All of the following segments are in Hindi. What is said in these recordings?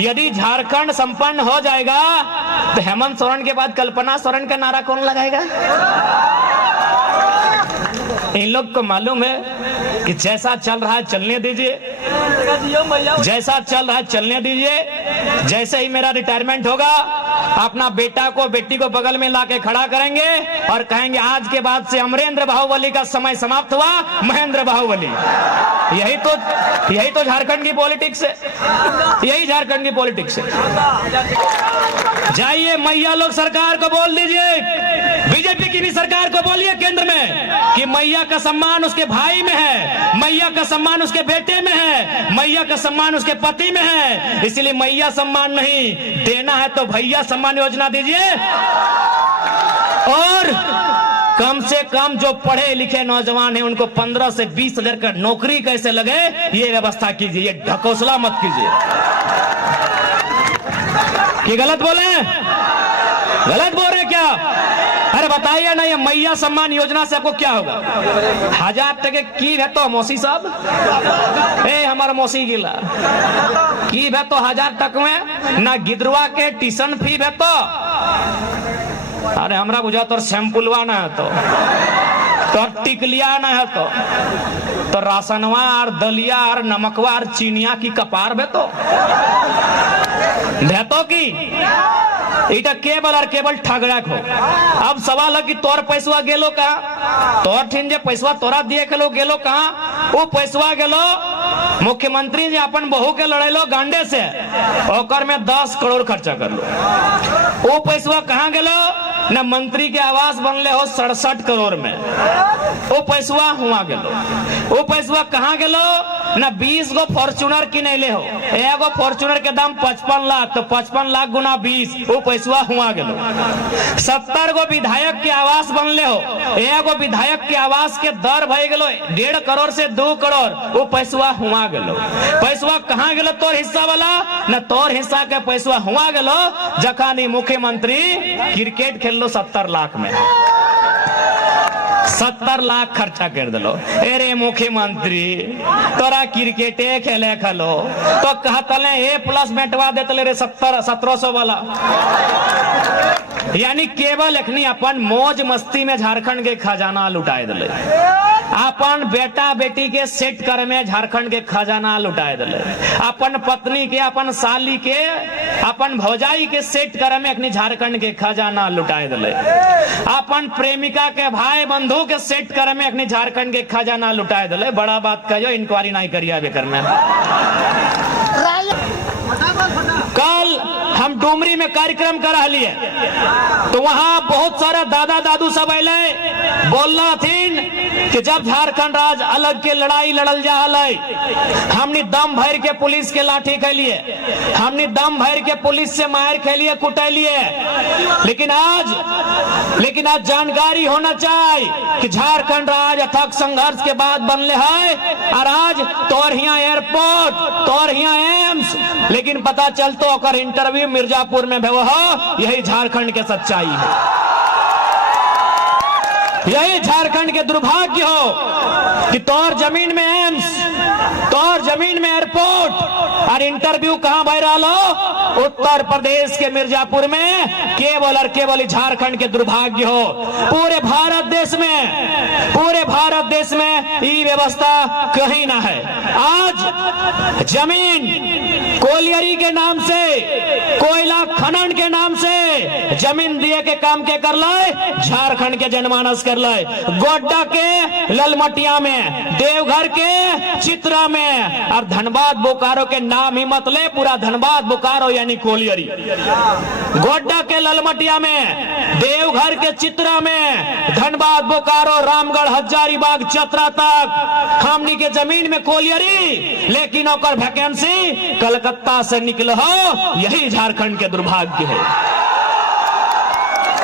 यदि झारखंड संपन्न हो जाएगा तो हेमंत सोरेन के बाद कल्पना सोरेन का नारा कौन लगाएगा? इन लोग को मालूम है कि जैसा चल रहा है चलने दीजिए, जैसा चल रहा है चलने दीजिए। जैसे ही मेरा रिटायरमेंट होगा अपना बेटा को बेटी को बगल में लाके खड़ा करेंगे और कहेंगे आज के बाद से अमरेंद्र बाहुबली का समय समाप्त हुआ, महेंद्र बाहुबली। यही तो झारखंड की पॉलिटिक्स है, यही झारखंड की पॉलिटिक्स है। जाइए मैया लोग सरकार को बोल दीजिए, बीजेपी की भी सरकार को बोलिए केंद्र में कि मैया का सम्मान उसके भाई में है, मैया का सम्मान उसके बेटे में है, मैया का सम्मान उसके पति में है। इसलिए मैया सम्मान नहीं देना है तो भैया सम्मान योजना दीजिए। और कम से कम जो पढ़े लिखे नौजवान हैं उनको 15 से 20 हजार का नौकरी कैसे लगे ये व्यवस्था कीजिए, ये ढकोसला मत कीजिए। कि गलत बोले? गलत बोल रहे क्या? अरे बताइए ना, ये मैया सम्मान योजना से आपको क्या होगा? 1000 टके की है तो मौसी साहब ए हमारा मौसी गिला की है तो 1000 टक में ना गिदरवा के ट्यूशन फी है तो अरे हमरा बुझा तो सैंपलवा ना है तो टिकलिया ना है तो राशनवा और दलिया और नमकवा और चीनिया की कपार बे तो की इटा केबल और केबल ठगड़क हो। अब सवाल है कि तोर पैसवा गेलो कहाँ? तोर ठिन जे पैसवा तोरा दिए के लो गेलो कहाँ? वो पैसवा गेलो मुख्यमंत्री जी अपन बहू के लड़ेलो गांडे से, ओकर में 10 करोड़ खर्चा कर लो। वो पैसवा कहाँ गेलो? न मंत्री के आवास बनले हो 67 करोड़ में, वो पैसवा हुआ गेलो। वो पैसवा कहाँ गेलो? न 20 गो फॉर्च्यूनर किनेले हो, एगो फॉर्च्यूनर के दाम 55 लाख, तो 55 लाख गुना 20 वो पैसवा हुआ गेलो। 70 गो विधायक के आवास बनले हो, एगो विधायक के आवास के दर भय गेलो 1.5 करोड़ से 2 करोड़, वो पैसवा हुआ गेलो। पैसवा कहाँ गेलो? तोर हिस्सा वाला न तोर हिस्सा के पैसवा हुआ गेलो जखानी मुख्यमंत्री क्रिकेट खेल लो 70 लाख में, 70 लाख खर्चा कर दिलो। अरे मुख्यमंत्री तोरा क्रिकेटे खेले खलो तो कहतले A+ बैठवा देतले रे 1700 वाला। यानी केवल एखनी अपन मौज मस्ती में झारखंड के खजाना लुटाए दिले, अपन बेटा बेटी के सेट कर में झारखंड के खजाना लुटाए दिले, अपन पत्नी के अपन साली के अपन भौजाई के सेट कर में एखनी झारखंड के खजाना लुटाए दिले, अपन प्रेमिका के भाई बंधु के सेट कर में एखनी झारखंड के खजाना लुटाए दिले। बड़ा बात कहियो, इंक्वायरी नहीं करिया बेकर में। कल हम डुमरी में कार्यक्रम करा लिए तो वहां बहुत सारा दादा दादू सब अले बोलना थीन कि जब झारखंड राज्य अलग के लड़ाई लड़ल जा हमने दम भर के पुलिस के लाठी खेलिए, हमने दम भर के पुलिस से मार खेलिए कुटलिए, लेकिन आज जानकारी होना चाहिए कि झारखंड राज्य अथक संघर्ष के बाद बनले है और आज तोर हिया एयरपोर्ट तोर हिया एम्स, लेकिन पता चलतो अकर इंटरव्यू मिर्जापुर में भेव हो। यही झारखंड के सच्चाई है, यही झारखंड के दुर्भाग्य हो कि तोर जमीन में एम्स, तोर जमीन में एयरपोर्ट और इंटरव्यू कहां भय रहा हो? उत्तर प्रदेश के मिर्जापुर में। केवल और केवल झारखंड के दुर्भाग्य हो। पूरे भारत देश में ये व्यवस्था कहीं ना है। आज जमीन कोलियरी के नाम से, कोयला खनन के नाम से जमीन दिए के काम के कर लाए झारखंड के जनमानस कर लाए। गोड्डा के ललमटिया में, देवघर के चित्रा में और धनबाद बोकारो के नाम ही मत ले, पूरा धनबाद बोकारो यानी कोलियरी। गोड्डा के ललमटिया में, देवघर के चित्रा में, धनबाद बोकारो रामगढ़ हजारीबाग चतरा तक हमनी के जमीन में कोलियरी, लेकिन ओकर वैकेंसी कलकत्ता से निकल हो। यही झारखंड के दुर्भाग्य है।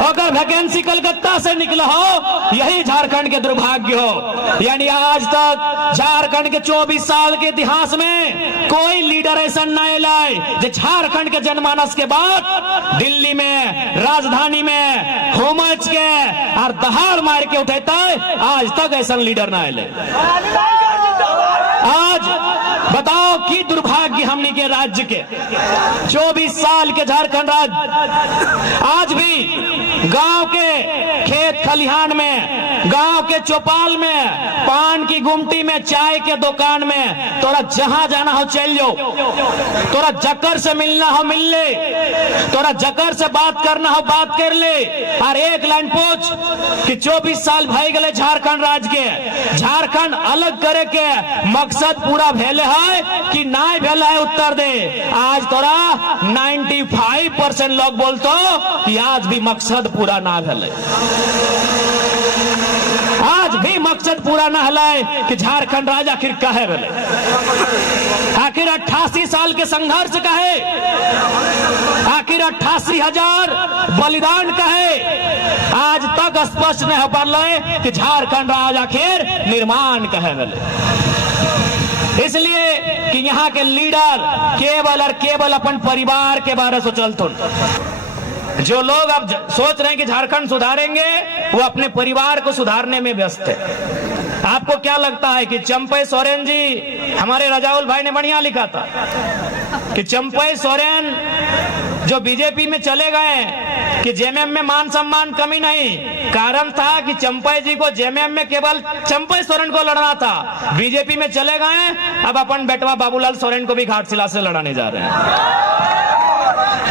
अगर वैकेंसी कलकत्ता से निकला हो, यही झारखंड के दुर्भाग्य हो। यानी आज तक झारखंड के 24 साल के इतिहास में कोई लीडर ऐसा नहीं लाए जो झारखंड के जनमानस के बाद दिल्ली में, राजधानी में हुमच के और दहाड़ मार के उठेता है। आज तक ऐसा लीडर ना आए। आज बताओ कि दुर्भाग्य हमने के राज्य के 24 साल के झारखंड राज्य आज भी गांव के खेत खलिहान में, गांव के चौपाल में, पान की गुमटी में, चाय के दुकान में, तोरा जहां जाना हो चल जाओ, तोरा जकर से मिलना हो मिल ले, तोरा जकर से बात करना हो बात कर ले। और एक लाइन पूछ कि 24 साल भाई गए झारखंड राज्य के, झारखंड अलग करे के मकसद पूरा भेले है कि नहीं भेले है, उत्तर दे। आज तोरा 95% लोग बोलतो कि आज भी मकसद पूरा ना भेले, आज भी मकसद पूरा ना हलाए कि झारखंड राज्य आखिर काहे भेले, आखिर 88 साल के संघर्ष काहे, आखिर 88,000 बलिदान काहे, आज तक स्पष्ट नहीं हो पाले कि झारखंड राज्य आखिर निर्माण काहे भेले। इसलिए कि यहाँ के लीडर केवल और केवल अपन परिवार के बारे में सोचलतो। जो लोग अब सोच रहे हैं कि झारखंड सुधारेंगे, वो अपने परिवार को सुधारने में व्यस्त है। आपको क्या लगता है कि चंपई सोरेन जी, हमारे रजाउल भाई ने बढ़िया लिखा था कि चंपई सोरेन जो बीजेपी में चले गए कि जेएमएम में मान सम्मान कमी नहीं, कारण था कि चंपई जी को जेएमएम में केवल चंपई सोरेन को लड़ना था, बीजेपी में चले गए, अब अपन बेटवा बाबूलाल सोरेन को भी घाटशिला से लड़ाने जा रहे हैं।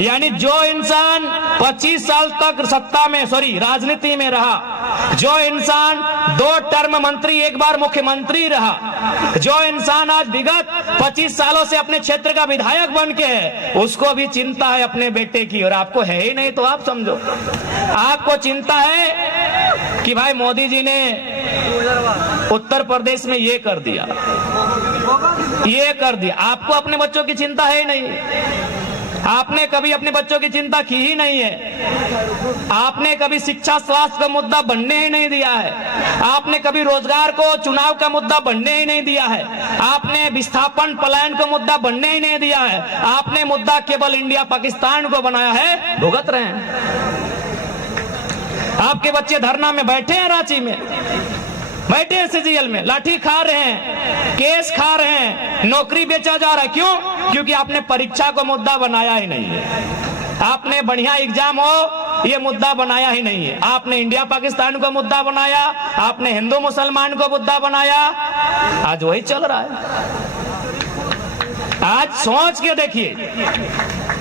यानी जो इंसान 25 साल तक सत्ता में राजनीति में रहा, जो इंसान 2 टर्म मंत्री 1 बार मुख्यमंत्री रहा, जो इंसान आज विगत 25 सालों से अपने क्षेत्र का विधायक बन के है, उसको भी चिंता है अपने बेटे की। और आपको है ही नहीं तो आप समझो, आपको चिंता है कि भाई मोदी जी ने उत्तर प्रदेश में ये कर दिया, ये कर दिया। आपको अपने बच्चों की चिंता है ही नहीं, आपने कभी अपने बच्चों की चिंता की ही नहीं है, आपने कभी शिक्षा स्वास्थ्य का मुद्दा बनने ही नहीं दिया है, आपने कभी रोजगार को चुनाव का मुद्दा बनने ही नहीं दिया है, आपने विस्थापन पलायन का मुद्दा बनने ही नहीं दिया है, आपने मुद्दा केवल इंडिया पाकिस्तान को बनाया है, भुगत रहे हैं। आपके बच्चे धरना में बैठे हैं, रांची में बैठे हैं, सीजीएल में लाठी खा रहे हैं, केस खा रहे हैं, नौकरी बेचा जा रहा है। क्यों? क्योंकि आपने परीक्षा को मुद्दा बनाया ही नहीं है, आपने बढ़िया एग्जाम हो ये मुद्दा बनाया ही नहीं है। आपने इंडिया पाकिस्तान को मुद्दा बनाया, आपने हिंदू मुसलमान को मुद्दा बनाया, आज वही चल रहा है। आज सोच के देखिए,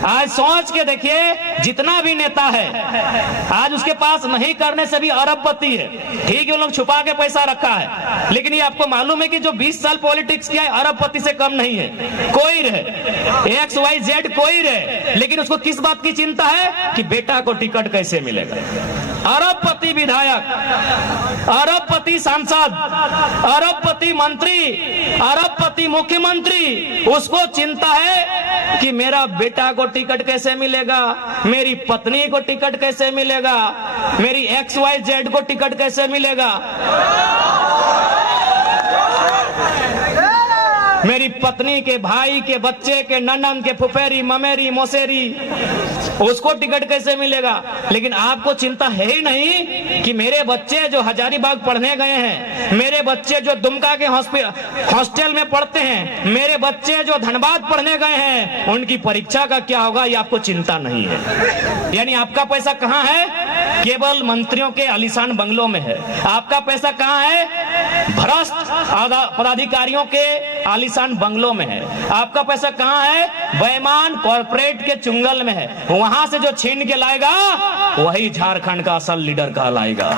आज सोच के देखिए, जितना भी नेता है आज उसके पास नहीं करने से भी अरबपति है। ठीक है, वो लोग छुपा के पैसा रखा है, लेकिन ये आपको मालूम है कि जो 20 साल पॉलिटिक्स किया है, अरबपति से कम नहीं है। कोई रहे XYZ कोई रहे, लेकिन उसको किस बात की चिंता है कि बेटा को टिकट कैसे मिलेगा। अरबपति विधायक, अरबपति सांसद, अरबपति मंत्री, अरबपति मुख्यमंत्री, उसको चिंता है कि मेरा बेटा को टिकट कैसे मिलेगा, मेरी पत्नी को टिकट कैसे मिलेगा, मेरी XYZ को टिकट कैसे मिलेगा, मेरी पत्नी के भाई के बच्चे के ननन के फुफेरी ममेरी मौसेरी, उसको टिकट कैसे मिलेगा। लेकिन आपको चिंता है ही नहीं कि मेरे बच्चे जो हजारीबाग पढ़ने गए हैं, मेरे बच्चे जो दुमका के हॉस्टल में पढ़ते हैं, मेरे बच्चे जो धनबाद पढ़ने गए हैं, उनकी परीक्षा का क्या होगा, ये आपको चिंता नहीं है। यानी आपका पैसा कहाँ है? केवल मंत्रियों के आलीशान बंगलों में है। आपका पैसा कहाँ है? भ्रष्ट पदाधिकारियों के आलीशान बंगलों में है। आपका पैसा कहाँ है? बेईमान कॉर्पोरेट के चुंगल में है। वहां से जो छीन के लाएगा वही झारखंड का असल लीडर कहलाएगा।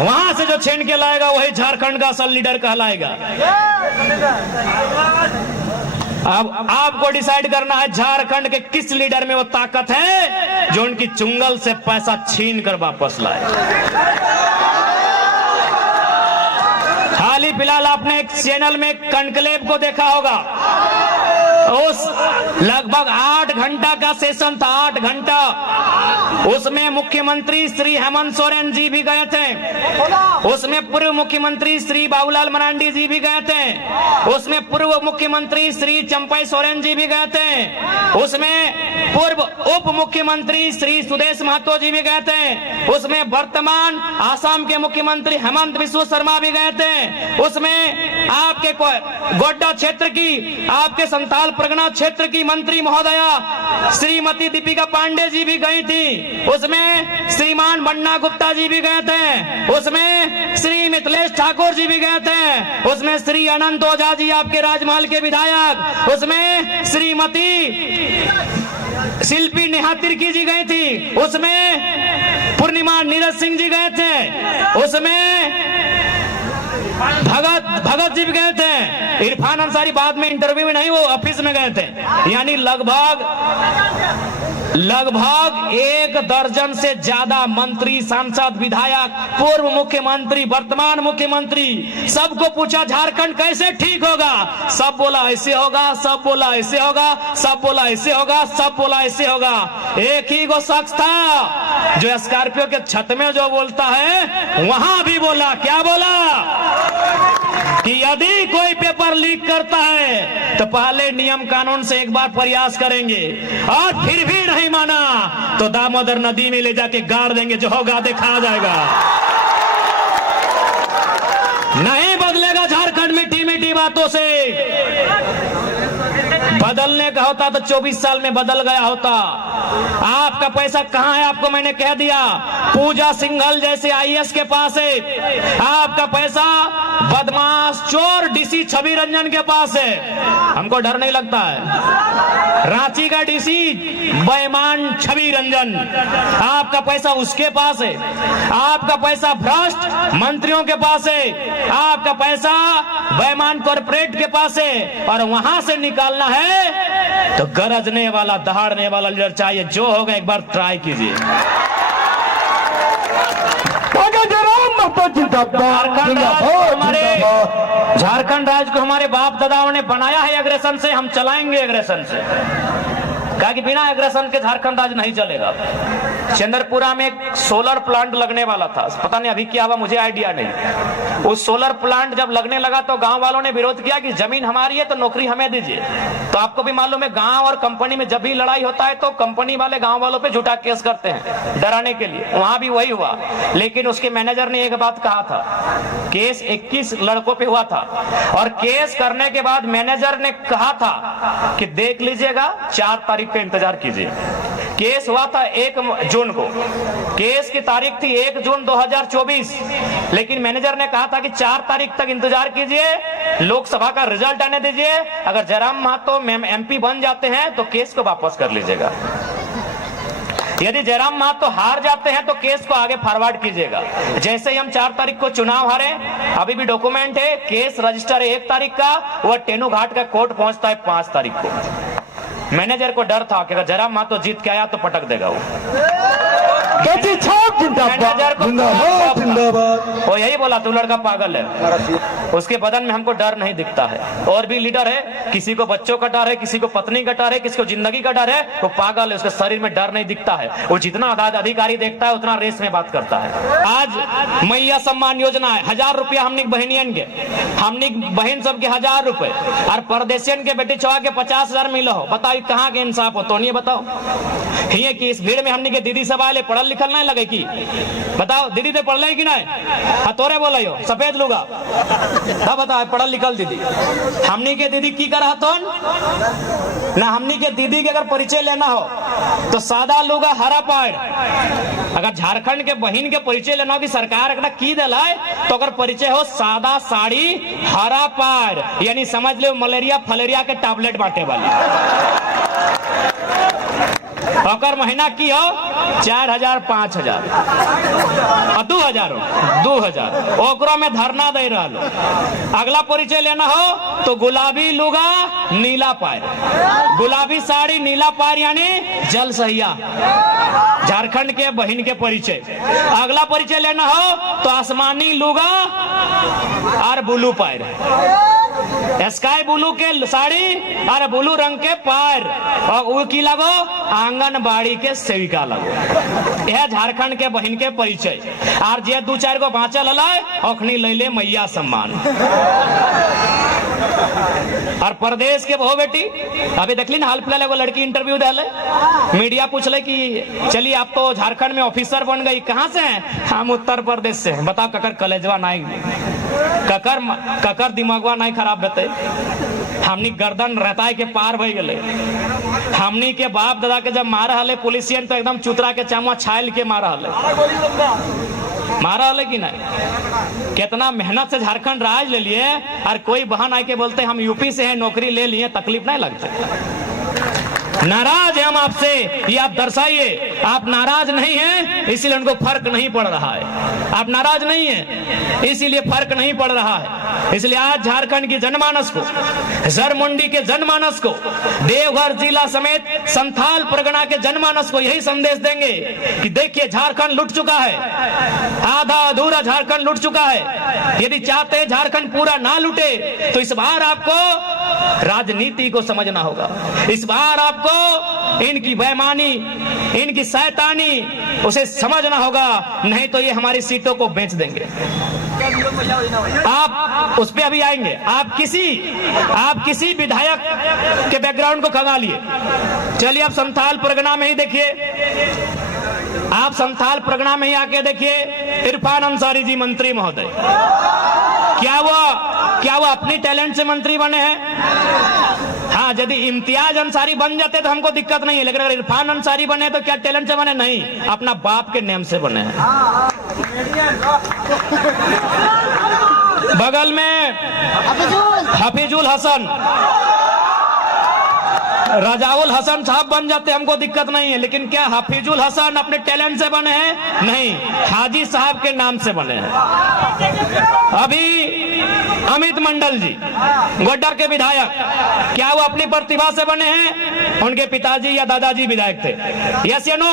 वहां से जो छीन के लाएगा वही झारखंड का असल लीडर कहलाएगा। अब आपको डिसाइड करना है झारखंड के किस लीडर में वो ताकत है जो उनकी चुंगल से पैसा छीन कर वापस लाए। हाल ही फिलहाल आपने एक चैनल में कनक्लेव को देखा होगा। उस लगभग 8 घंटा का सेशन था, 8 घंटा। उसमें मुख्यमंत्री श्री हेमंत सोरेन जी भी गए थे, उसमें पूर्व मुख्यमंत्री श्री बाबूलाल मरांडी जी भी गए थे, उसमें पूर्व मुख्यमंत्री श्री चंपई सोरेन जी भी गए थे, उसमें पूर्व उप मुख्यमंत्री श्री सुदेश महतो जी भी गए थे, उसमें वर्तमान आसाम के मुख्यमंत्री हेमंत बिस्व शर्मा भी गए थे, उसमें आपके गोड्डा क्षेत्र की, आपके संथाल परगना क्षेत्र की मंत्री महोदया श्रीमती दीपिका पांडे जी भी गई थी, उसमें श्रीमान बन्ना गुप्ता जी भी गए थे, उसमें श्री मिथिलेश ठाकुर जी भी गए थे, उसमें श्री अनंत ओझा जी आपके राजमहल के विधायक, उसमें श्रीमती शिल्पी नेहा तिर्की जी गई थी, उसमें पूर्णिमा नीरज सिंह जी गए थे, उसमें भगत जी भी गए थे, इरफान अंसारी बाद में इंटरव्यू में नहीं, वो ऑफिस में गए थे। यानी लगभग 1 दर्जन से ज्यादा मंत्री, सांसद, विधायक, पूर्व मुख्यमंत्री, वर्तमान मुख्यमंत्री, सबको पूछा झारखंड कैसे ठीक होगा। सब बोला ऐसे होगा, सब बोला ऐसे होगा, सब बोला ऐसे होगा, सब बोला ऐसे होगा। एक ही वो शख्स था जो स्कॉर्पियो के छत में जो बोलता है वहां भी बोला, क्या बोला कि यदि कोई पेपर लीक करता है तो पहले नियम कानून से एक बार प्रयास करेंगे, और फिर भी नहीं माना तो दामोदर नदी में ले जाके गाड़ देंगे, जो होगा देखा जाएगा। नहीं बदलेगा झारखंड मीठी मीठी बातों से। बदलने का होता तो 24 साल में बदल गया होता। आपका पैसा कहां है आपको मैंने कह दिया। पूजा सिंघल जैसे आईएएस के पास है, आपका पैसा बदमाश चोर डीसी छवि रंजन के पास है। हमको डर नहीं लगता है। रांची का डीसी बेईमान छवि रंजन, आपका पैसा उसके पास है। आपका पैसा भ्रष्ट मंत्रियों के पास है, आपका पैसा बेईमान कॉर्पोरेट के पास है। और वहां से निकालना है तो गरजने वाला, दहाड़ने वाला लीडर चाहिए। जो होगा एक बार ट्राई कीजिए। झारखंड राज्य को हमारे बाप दादाओं ने बनाया है एग्रेशन से, हम चलाएंगे एग्रेशन से। कहा कि बिना एग्रेशन के झारखंड राज्य नहीं चलेगा। चंद्रपुरा में एक सोलर प्लांट लगने वाला था, पता नहीं अभी क्या हुआ, मुझे आइडिया नहीं। उस सोलर प्लांट जब लगने लगा तो गांव वालों ने विरोध किया कि जमीन हमारी है तो नौकरी हमें दीजिए। तो आपको भी मालूम है गांव और कंपनी में जब भी लड़ाई होता है तो कंपनी वाले गांव वालों पे झूठा केस करते हैं डराने के लिए। वहां भी वही हुआ, लेकिन उसके मैनेजर ने एक बात कहा था, केस 21 लड़कों पे हुआ था और केस करने के बाद मैनेजर ने कहा था कि देख लीजिएगा 4 तारीख का इंतजार कीजिए। केस हुआ था 1 जून को, केस की तारीख थी 1 जून 2024, लेकिन मैनेजर ने कहा था कि 4 तारीख तक इंतजार कीजिए, लोकसभा का रिजल्ट आने दीजिए, अगर जयराम महतो एमपी बन जाते हैं तो केस को वापस कर लीजिएगा, यदि जयराम महतो हार जाते हैं तो केस को आगे फॉरवर्ड कीजिएगा। जैसे ही हम 4 तारीख को चुनाव हारे, अभी भी डॉक्यूमेंट है, केस रजिस्टर है 1 तारीख का, वह टेनू घाट का कोर्ट पहुंचता है 5 तारीख को। मैनेजर को डर था कि अगर जयराम महतो जीत के आया तो पटक देगा वो। मैनेजर को वो यही बोला, तू लड़का पागल है। उसके बदन में हमको डर नहीं दिखता है। और भी लीडर है, किसी को बच्चों का डर है, किसी को पत्नी का डर है, किसी को जिंदगी का डर है, वो पागल है, उसके शरीर में डर नहीं दिखता है। वो जितना अधिकारी देखता है उतना रेस में बात करता है। आज मैया सम्मान योजना है, 1000 रुपया हमने बहनियन के, हमने बहन सबके 1000 रुपए, और परदेशियन के बेटी चौहा के 50,000 मिलो हो। बताओ कहाँ के इंसाफ हो? तो नहीं बताओ। ये कि इस भीड़ में हमने के दीदी सब आए, पढ़ल लिखल नहीं लगे की? बताओ दीदी तो पढ़ ले कि नहीं? हतोरे बोला हो सफेद लुगा, हाँ बताओ पढ़ल लिखल दीदी। हमनी के दीदी की कर हतन ना, हमनी के दीदी के अगर परिचय लेना हो तो सादा लुगा हरा पैर। अगर झारखंड के बहन के परिचय लेना हो कि सरकार एकरा की दिलाए, तो अगर परिचय हो सादा साड़ी हरा पैर, यानी समझ लो मलेरिया फलेरिया के टैबलेट बांटे वाली। अगर महीना की हो 4000 5000 और 2000 ओकरो में धरना दे रहा लो। अगला परिचय लेना हो तो गुलाबी लुगा नीला पैर, गुलाबी साड़ी नीला पैर, यानी जल सहिया झारखंड के बहन के परिचय। अगला परिचय लेना हो तो आसमानी लुगा और ब्लू पैर। स्काई ब्लू के साड़ी और ब्लू रंग के पैर और वो की लगो आंगनबाड़ी के सेविका लगो। यह झारखंड के बहन के परिचय। और जे 2-4 गो बाँचल हलाय अखनी ले ले मैया सम्मान। और प्रदेश के बहु बेटी अभी देखली ना, हाल फिलहाल एगो लड़की इंटरव्यू दिले, मीडिया पूछले कि चलिए आप तो झारखंड में ऑफिसर बन गई, कहाँ से हैं? हम उत्तर प्रदेश से हैं। बताओ ककर कलेजवा नहीं, ककर दिमागवा नहीं खराब रहते। हमनी गर्दन रहता के पार भई गए। हमनी के बाप दादा के जब मारा हले पुलिसियन तो एकदम चुतरा के चामुआ छायल के मारा हले कि नहीं। कितना मेहनत से झारखंड राज ले लिए और कोई बहन आके बोलते हम यूपी से हैं, नौकरी ले लिए, तकलीफ नहीं लगता। नाराज है हम आपसे, ये आप दर्शाइए। आप नाराज नहीं हैं इसीलिए उनको फर्क नहीं पड़ रहा है। आप नाराज नहीं हैं इसीलिए फर्क नहीं पड़ रहा है। इसलिए आज झारखंड की जनमानस को, जरमुंडी के जनमानस को, देवघर जिला समेत संथाल परगना के जनमानस को यही संदेश देंगे कि देखिए झारखंड लुट चुका है, आधा अधूरा झारखंड लुट चुका है। यदि चाहते हैं झारखंड पूरा ना लुटे तो इस बार आपको राजनीति को समझना होगा। इस बार आपको इनकी बेईमानी, इनकी शैतानी उसे समझना होगा, नहीं तो ये हमारी सीटों को बेच देंगे। आप उस पे अभी आएंगे। आप किसी विधायक के बैकग्राउंड को खंगा लिए। चलिए आप संथाल परगना में ही देखिए, आप संथाल परगना में ही आके देखिए इरफान अंसारी जी मंत्री महोदय, क्या वो अपनी टैलेंट से मंत्री बने हैं? हाँ, यदि इम्तियाज अंसारी बन जाते तो हमको दिक्कत नहीं है, लेकिन अगर इरफान अंसारी बने तो क्या टैलेंट से बने? नहीं, अपना बाप के नेम से बने हैं। बगल में हफीजुल हसन, रजाउल हसन साहब बन जाते हमको दिक्कत नहीं है, लेकिन क्या हफीजुल हसन अपने टैलेंट से बने हैं? नहीं, हाजी साहब के नाम से बने हैं। अभी अमित मंडल जी गोड्डा के विधायक, क्या वो अपनी प्रतिभा से बने हैं? उनके पिताजी या दादाजी विधायक थे। यस या नो?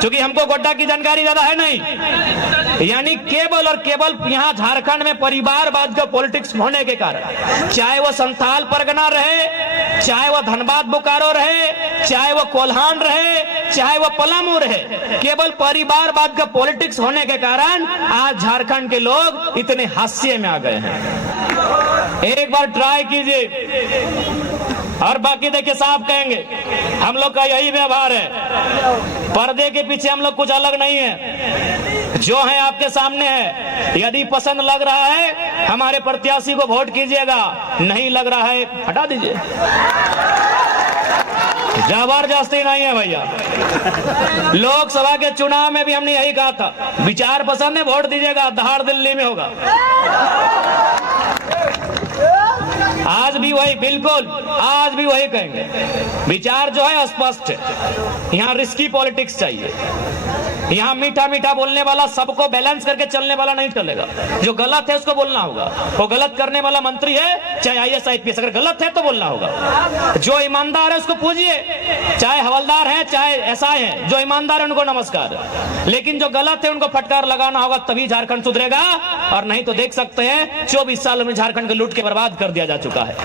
क्योंकि हमको गोड्डा की जानकारी ज्यादा है नहीं। यानी केवल और केवल यहाँ झारखंड में परिवारवाद का पॉलिटिक्स होने के कारण, चाहे वो संथाल परगना रहे, चाहे वो धनबाद बोकारो रहे, चाहे वो कोल्हान रहे, चाहे वो पलामू रहे, केवल परिवारवाद का पॉलिटिक्स होने के कारण आज झारखंड के लोग इतने हास्य में आ गए हैं। एक बार ट्राई कीजिए और बाकी देखिए साहब कहेंगे हम लोग का यही व्यवहार है। पर्दे के पीछे हम लोग कुछ अलग नहीं है, जो है आपके सामने है। यदि पसंद लग रहा है हमारे प्रत्याशी को वोट कीजिएगा, नहीं लग रहा है हटा दीजिए। जबरदस्ती नहीं है भैया। लोकसभा के चुनाव में भी हमने यही कहा था, विचार पसंद है वोट दीजिएगा, दहाड़ दिल्ली में होगा। आज भी वही, बिल्कुल आज भी वही कहेंगे। विचार जो है स्पष्ट है, यहाँ रिस्की पॉलिटिक्स चाहिए। यहाँ मीठा मीठा बोलने वाला, सबको बैलेंस करके चलने वाला नहीं चलेगा। जो गलत है उसको बोलना होगा। वो गलत करने वाला मंत्री है चाहे IAS IPS, अगर गलत है तो बोलना होगा। जो ईमानदार है उसको पूजिए, चाहे हवलदार है चाहे SI है, जो ईमानदार है उनको नमस्कार। लेकिन जो गलत है उनको फटकार लगाना होगा, तभी झारखंड सुधरेगा। और नहीं तो देख सकते हैं 24 साल में झारखंड को लूट के बर्बाद कर दिया जा चुका है।